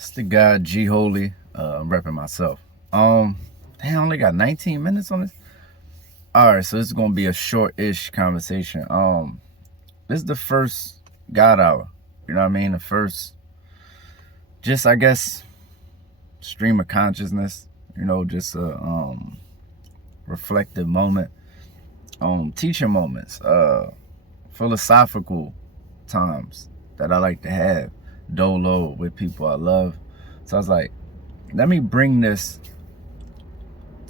It's the guy G Holy. I'm repping myself. Damn, I only got 19 minutes on this. All right, so this is gonna be a short-ish conversation. This is the first God hour. You know what I mean? The first, just I guess, stream of consciousness. You know, just a reflective moment. Teaching moments. Philosophical times that I like to have dolo with people I love. So I was like, let me bring this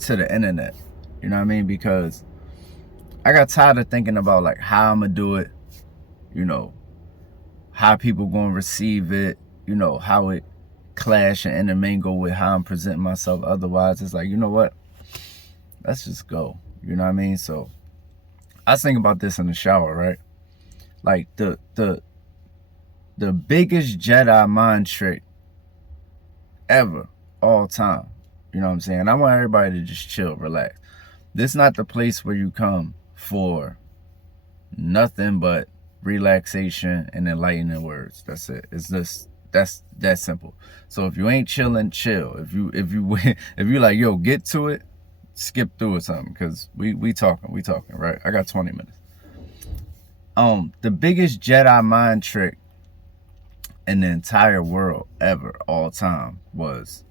to the internet. You know what I mean? Because I got tired of thinking about like how I'm gonna do it, you know, how people gonna receive it, you know, how it clash and intermingle with how I'm presenting myself. Otherwise, it's like, you know what? Let's just go. You know what I mean? So I was thinking about this in the shower, right? Like the biggest Jedi mind trick ever, all time. You know what I'm saying? I want everybody to just chill, relax. This is not the place where you come for nothing but relaxation and enlightening words. That's it. It's just that's that simple. So if you ain't chilling, chill. If you if you like, yo, get to it, skip through or something, because we talking, right? I got 20 minutes. The biggest Jedi mind trick in the entire world ever, all time, was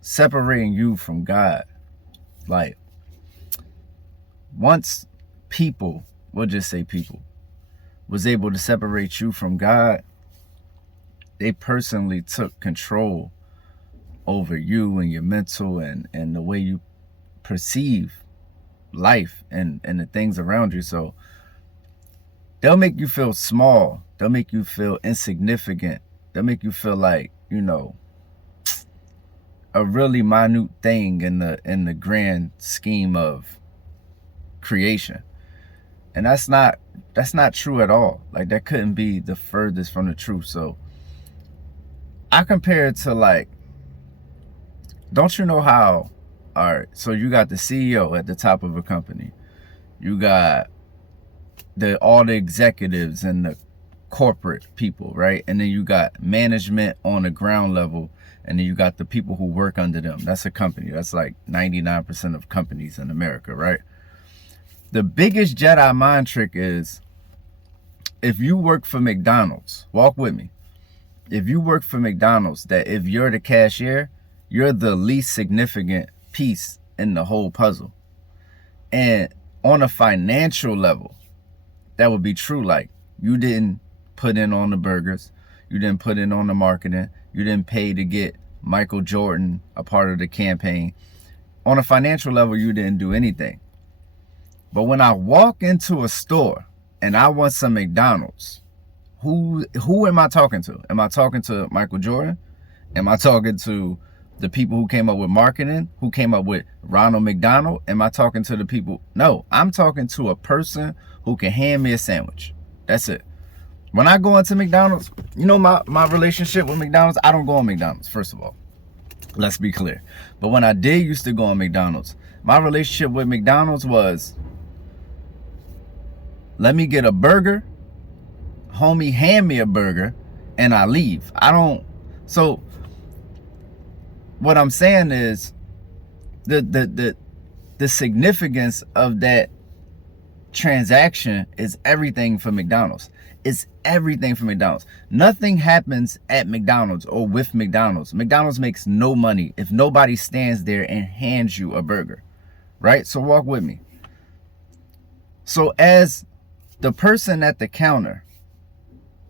separating you from God. Like, once people, we'll just say people, was able to separate you from God, they personally took control over you and your mental and the way you perceive life and the things around you. So they'll make you feel small. They'll make you feel insignificant. They'll make you feel like, you know, a really minute thing in the grand scheme of creation. And that's not true at all. Like, that couldn't be the furthest from the truth. So I compare it to, like, don't you know how, all right, so you got the CEO at the top of a company. You got all the executives and the corporate people, right? And then you got management on the ground level, and then you got the people who work under them. That's a company. That's like 99% of companies in America, right? The biggest Jedi mind trick is, if you work for McDonald's, walk with me. If you work for McDonald's, that if you're the cashier, you're the least significant piece in the whole puzzle. And on a financial level, that would be true. Like, you didn't put in on the burgers. You didn't put in on the marketing. You didn't pay to get Michael Jordan a part of the campaign. On a financial level, you didn't do anything. But when I walk into a store and I want some McDonald's, who am I talking to? Am I talking to Michael Jordan? Am I talking to the people who came up with marketing, who came up with Ronald McDonald? Am I talking to the people? No, I'm talking to a person who can hand me a sandwich. That's it. When I go into McDonald's, you know, my relationship with McDonald's, I don't go on McDonald's, first of all. Let's be clear. But when I did used to go on McDonald's, my relationship with McDonald's was, let me get a burger, homie, hand me a burger, and I leave. I don't. So what I'm saying is, the significance of that transaction is everything for McDonald's. It's everything for McDonald's. Nothing happens at McDonald's or with McDonald's. McDonald's makes no money if nobody stands there and hands you a burger, right? So walk with me. So as the person at the counter,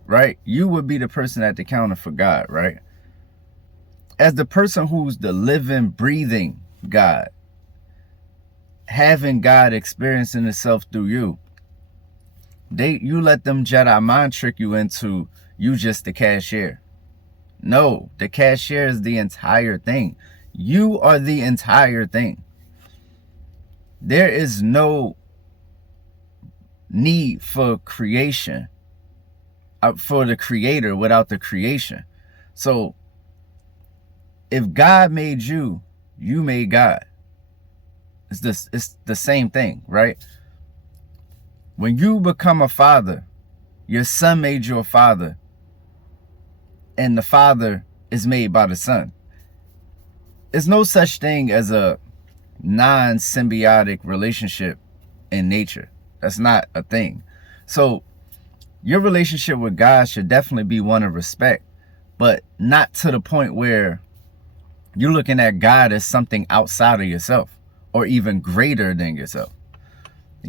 right? You would be the person at the counter for God, right? As the person who's the living, breathing God, having God experiencing itself through you, you let them Jedi mind trick you into you just the cashier. No, the cashier is the entire thing. You are the entire thing. There is no need for creation, for the creator without the creation. So if God made you, you made God. It's the same thing, right? When you become a father, your son made you a father, and the father is made by the sun. There's no such thing as a non-symbiotic relationship in nature. That's not a thing. So your relationship with God should definitely be one of respect, but not to the point where you're looking at God as something outside of yourself or even greater than yourself.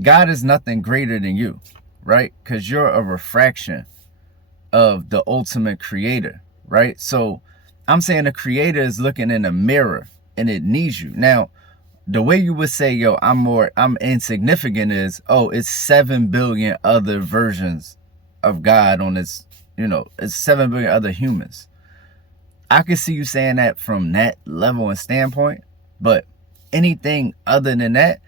God is nothing greater than you, right? Because you're a refraction of the ultimate creator, right? So I'm saying the creator is looking in a mirror and it needs you. Now, the way you would say, yo, I'm insignificant is, oh, it's 7 billion other versions of God on this, it's 7 billion other humans. I can see you saying that from that level and standpoint, but anything other than that,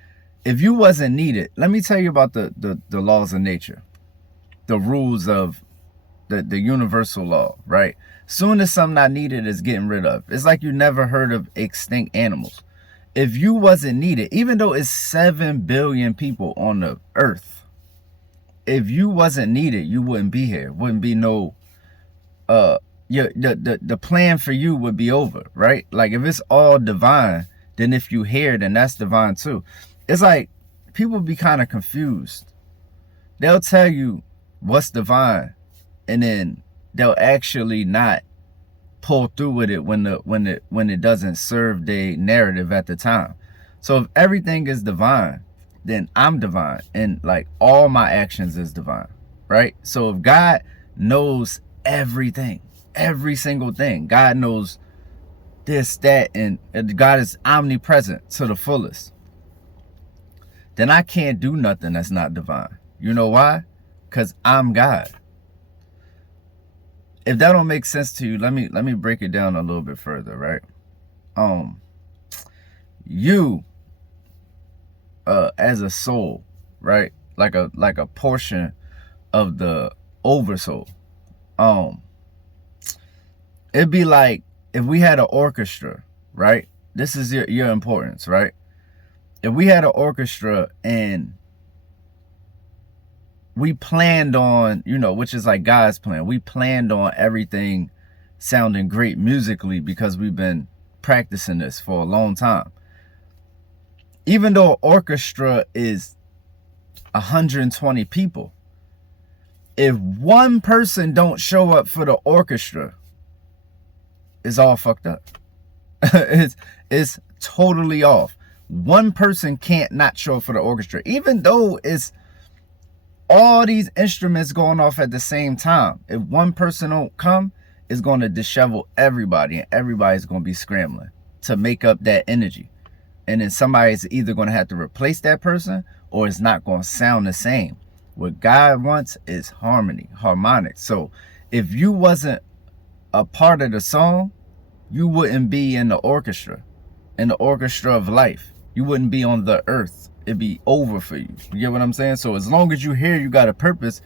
if you wasn't needed, let me tell you about the laws of nature, the rules of the universal law, right? Soon as something not needed is getting rid of. It's like you never heard of extinct animals. If you wasn't needed, even though it's 7 billion people on the earth, if you wasn't needed, you wouldn't be here. Wouldn't be no the plan for you would be over, right? Like if it's all divine, then if you here, then that's divine too. It's like people be kind of confused. They'll tell you what's divine, and then they'll actually not pull through with it when it doesn't serve the narrative at the time. So if everything is divine, then I'm divine, and like all my actions is divine, right? So if God knows everything, every single thing, God knows this, that, and God is omnipresent to the fullest, then I can't do nothing that's not divine. You know why? Because I'm God. If that don't make sense to you, let me break it down a little bit further, right? You as a soul, right? Like a portion of the oversoul. It'd be like if we had an orchestra, right? This is your importance, right? If we had an orchestra and we planned on, which is like God's plan, we planned on everything sounding great musically because we've been practicing this for a long time. Even though an orchestra is 120 people, if one person don't show up for the orchestra, it's all fucked up. it's totally off. One person can't not show up for the orchestra, even though it's all these instruments going off at the same time. If one person don't come, it's going to dishevel everybody, and everybody's going to be scrambling to make up that energy. And then somebody's either going to have to replace that person, or it's not going to sound the same. What God wants is harmony, harmonic. So if you wasn't a part of the song, you wouldn't be in the orchestra of life. You wouldn't be on the earth. It'd be over for you. You get what I'm saying? So as long as you're here, you got a purpose,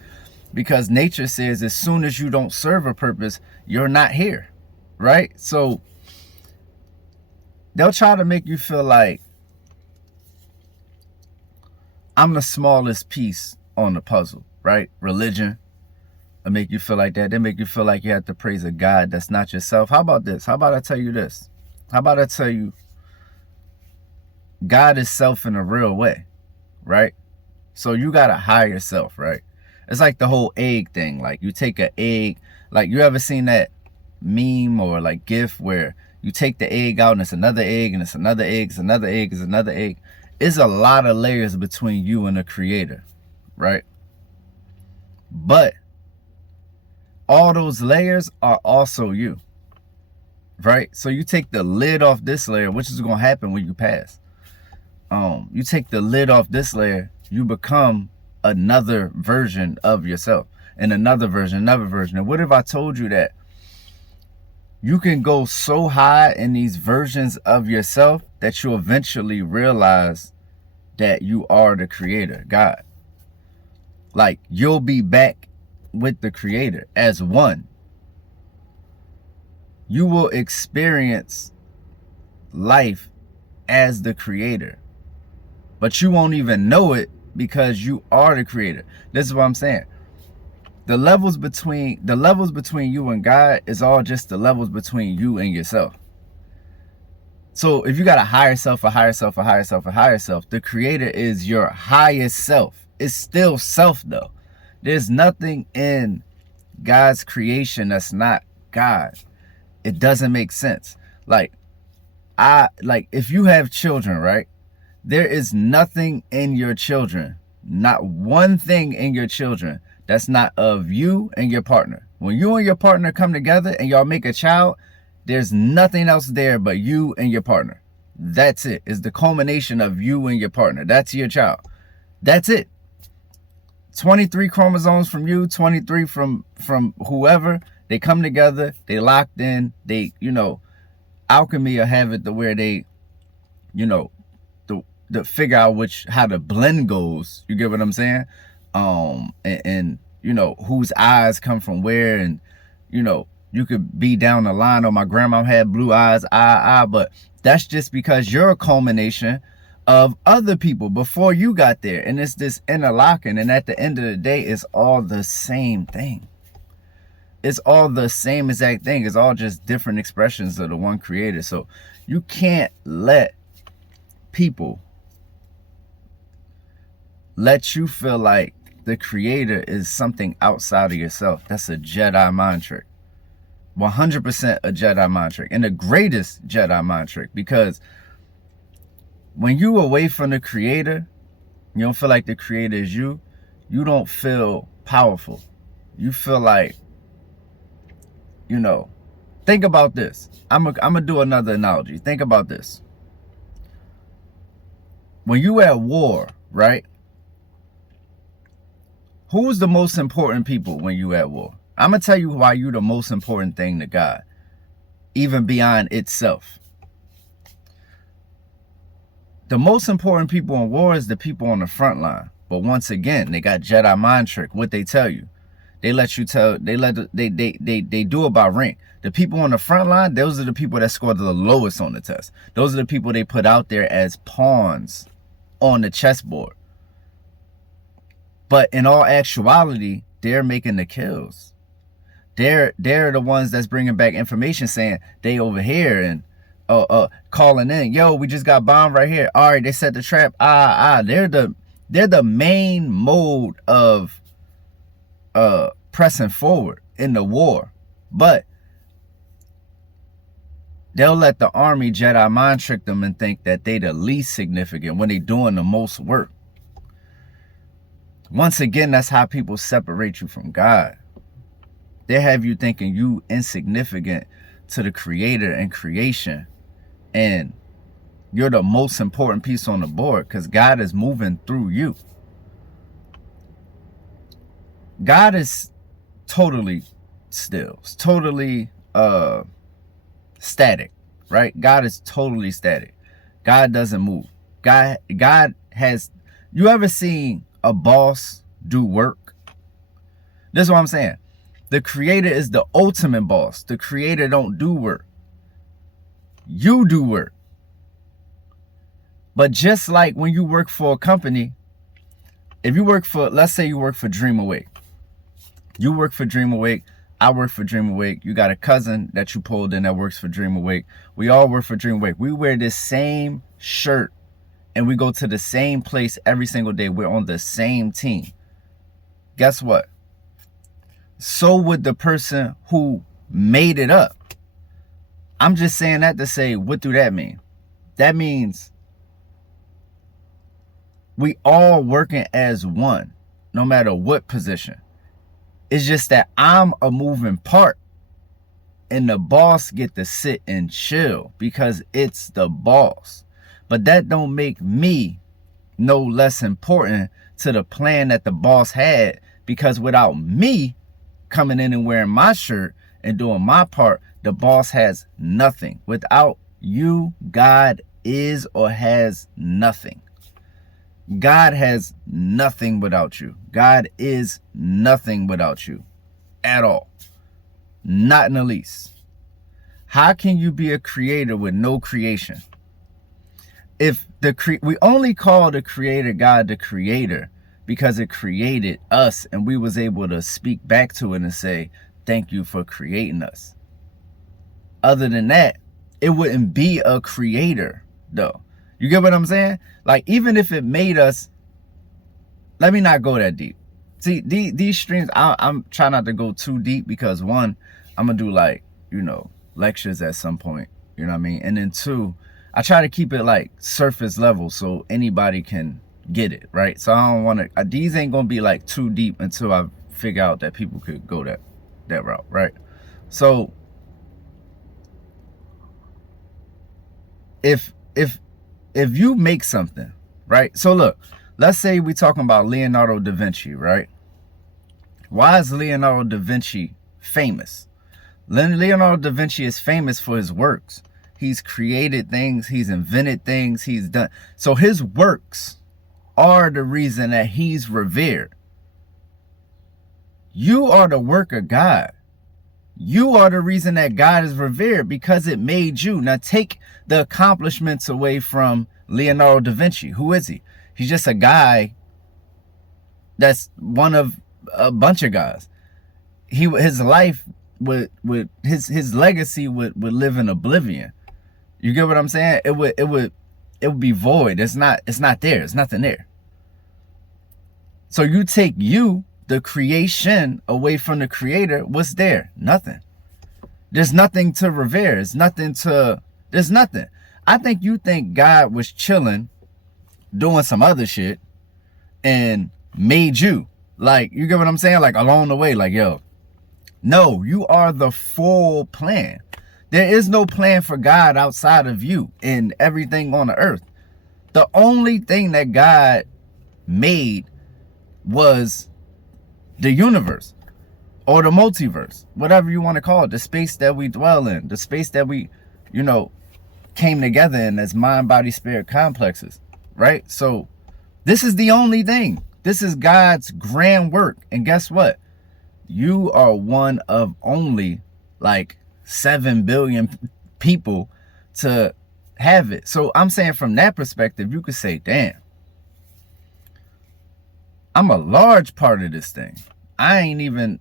because nature says as soon as you don't serve a purpose, you're not here, right? So they'll try to make you feel like I'm the smallest piece on the puzzle, right? Religion will make you feel like that. They make you feel like you have to praise a God that's not yourself. How about this? How about I tell you this? How about I tell you God is self in a real way, right? So you got a higher self, right? It's like the whole egg thing. Like you take an egg, like you ever seen that meme or like GIF where you take the egg out and it's another egg and it's another egg, it's another egg, it's another egg. It's a lot of layers between you and the creator, right? But all those layers are also you, right? So you take the lid off this layer, which is going to happen when you pass. You take the lid off this layer, you become another version of yourself, and another version, another version. And what if I told you that you can go so high in these versions of yourself that you eventually realize that you are the creator, God? Like you'll be back with the creator as one. You will experience life as the creator, but you won't even know it because you are the creator. This is what I'm saying. The levels between you and God is all just the levels between you and yourself. So if you got a higher self, a higher self, a higher self, a higher self, the creator is your highest self. It's still self though. There's nothing in God's creation that's not God. It doesn't make sense. Like if you have children, right? There is nothing in your children, not one thing in your children that's not of you and your partner. When you and your partner come together and y'all make a child, there's nothing else there but you and your partner. That's it. It's the culmination of you and your partner. That's your child. That's it. 23 chromosomes from you, 23 from whoever. They come together, they locked in, they, alchemy will have it to where they, the figure out how the blend goes. You get what I'm saying? And whose eyes come from where, and you could be down the line. My grandma had blue eyes, but that's just because you're a culmination of other people before you got there. And it's this interlocking. And at the end of the day, it's all the same thing. It's all the same exact thing. It's all just different expressions of the one creator. So you can't let people let you feel like the creator is something outside of yourself. That's a Jedi mind trick. 100% a Jedi mind trick, and the greatest Jedi mind trick, because when you away from the creator, you don't feel like the creator is you. You don't feel powerful. You feel like, think about this. I'm gonna do another analogy. Think about this. When you at war, right? Who's the most important people when you at war? I'm going to tell you why you're the most important thing to God, even beyond itself. The most important people in war is the people on the front line. But once again, they got Jedi mind trick. What they tell you, they let you tell. They do it by rank. The people on the front line, those are the people that scored the lowest on the test. Those are the people they put out there as pawns on the chessboard. But in all actuality, they're making the kills. They're the ones that's bringing back information saying they over here, and calling in, yo, we just got bombed right here. All right, they set the trap. They're the main mode of pressing forward in the war. But they'll let the army Jedi mind trick them and think that they the least significant when they doing the most work. Once again, that's how people separate you from God. They have you thinking you insignificant to the creator and creation. And you're the most important piece on the board because God is moving through you. God is totally still. It's totally static, right? God is totally static. God doesn't move. God has, you ever seen a boss do work? This is what I'm saying. The creator is the ultimate boss. The creator don't do work. You do work. But just like when you work for a company, if you work for, let's say you work for Dream Awake. You work for Dream Awake. I work for Dream Awake. You got a cousin that you pulled in that works for Dream Awake. We all work for Dream Awake. We wear this same shirt and we go to the same place every single day. We're on the same team. Guess what? So would the person who made it up. I'm just saying that to say, what do that mean? That means we all working as one, no matter what position. It's just that I'm a moving part and the boss get to sit and chill because it's the boss. But that don't make me no less important to the plan that the boss had, because without me coming in and wearing my shirt and doing my part, the boss has nothing. Without you, God is or has nothing. God has nothing without you. God is nothing without you at all. Not in the least. How can you be a creator with no creation? If we only call the creator God the creator because it created us, and we was able to speak back to it and say, thank you for creating us. Other than that, it wouldn't be a creator, though. You get what I'm saying? Like, even if it made us, let me not go that deep. See, these streams, I'm trying not to go too deep, because one, I'm gonna do, like, you know, lectures at some point, you know what I mean? And then two, I try to keep it like surface level so anybody can get it, right? So I don't want to, these ain't gonna be like too deep until I figure out that people could go that route, right? So if you make something, right? So look, let's say we're talking about Leonardo da Vinci, right? Why is Leonardo da Vinci famous? Leonardo da Vinci is famous for his works. He's created things, he's invented things, he's done. So his works are the reason that he's revered. You are the work of God. You are the reason that God is revered, because it made you. Now take the accomplishments away from Leonardo da Vinci. Who is he? He's just a guy that's one of a bunch of guys. His life would his legacy would live in oblivion. You get what I'm saying? It would be void. It's not there. There's nothing there. So you take you, the creation, away from the creator. What's there? Nothing. There's nothing to revere. There's nothing. I think you think God was chilling, doing some other shit, and made you. Like, you get what I'm saying? Like, along the way, like, yo, no, you are the full plan. There is no plan for God outside of you and everything on the earth. The only thing that God made was the universe, or the multiverse, whatever you want to call it, the space that we dwell in, the space that we, you know, came together in as mind, body, spirit complexes, right? So this is the only thing. This is God's grand work. And guess what? You are one of only like 7 billion people to have it. So I'm saying, from that perspective, you could say, damn, I'm a large part of this thing. I'm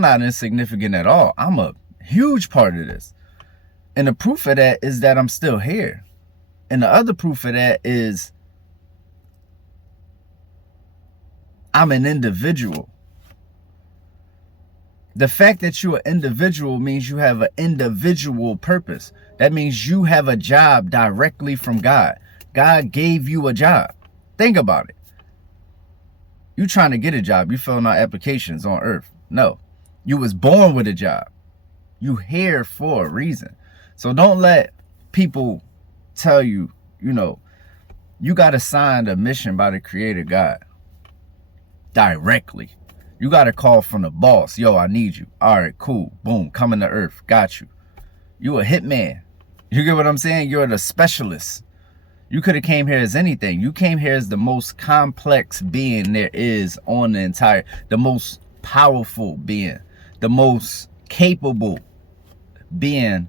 not insignificant at all. I'm a huge part of this. And the proof of that is that I'm still here. And the other proof of that is I'm an individual. The fact that you're an individual means you have an individual purpose. That means you have a job directly from God. God gave you a job. Think about it. You trying to get a job. You filling out applications on earth. No. You was born with a job. You here for a reason. So don't let people tell you, you know, you got assigned a mission by the Creator God directly. You got a call from the boss. Yo, I need you. All right, cool. Boom. Coming to earth. Got you. You a hitman. You get what I'm saying? You're the specialist. You could have came here as anything. You came here as the most complex being there is on the most powerful being, the most capable being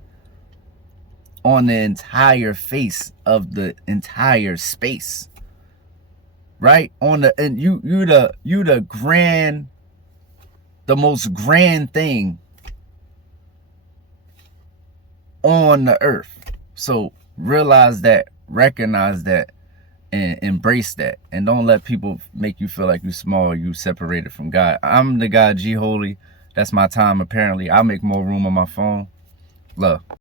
on the entire face of the entire space. Right? And you the grand, the most grand thing on the earth. So realize that, recognize that, and embrace that. And don't let people make you feel like you small or you separated from God. I'm the God G Holy. That's my time, apparently. I'll make more room on my phone. Love.